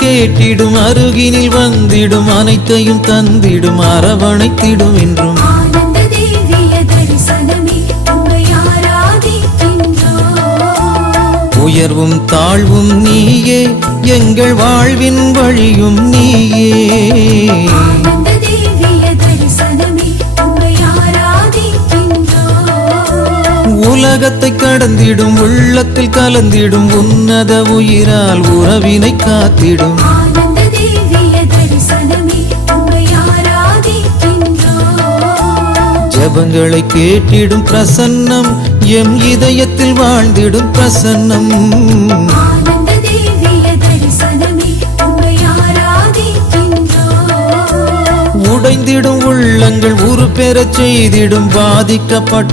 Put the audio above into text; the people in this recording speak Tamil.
கேட்டிடும் அருகினில் வந்திடும் அனைத்தையும் தந்திடும் அரவணைத்திடும் என்றும். உயர்வும் தாழ்வும் நீயே எங்கள் வாழ்வின் வழியும் நீயே உலகத்தை கடந்திடும் உள்ளத்தில் கலந்திடும் உன்னத உயிரால் உறவினை காத்திடும். ஜபங்களை கேட்டிடும் பிரசன்னம் எம் இதயத்தில் வாழ்ந்திடும் பிரசன்னம். உடைந்திடும் உள்ளங்கள் உரு பெறச் செய்திடும் பாதிக்கப்பட்ட